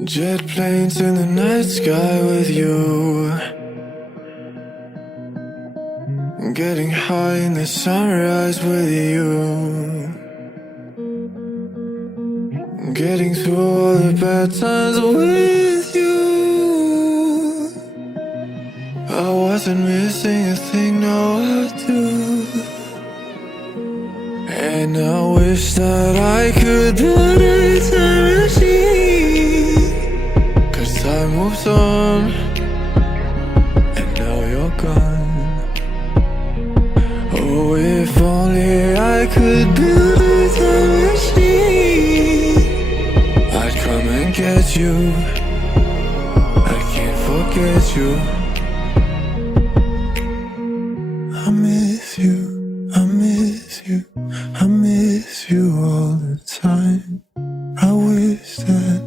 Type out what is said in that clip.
Jet planes in the night sky with you, getting high in the sunrise with you, getting through all the bad times with you. I wasn't missing a thing, now I do. And I wish that I could put a time machine, 'cause time moves on, and now you're gone. Oh, if only I could build a time machine, I'd come and get you. I can't forget you. I miss you, I miss you, I miss you all the time. I wish that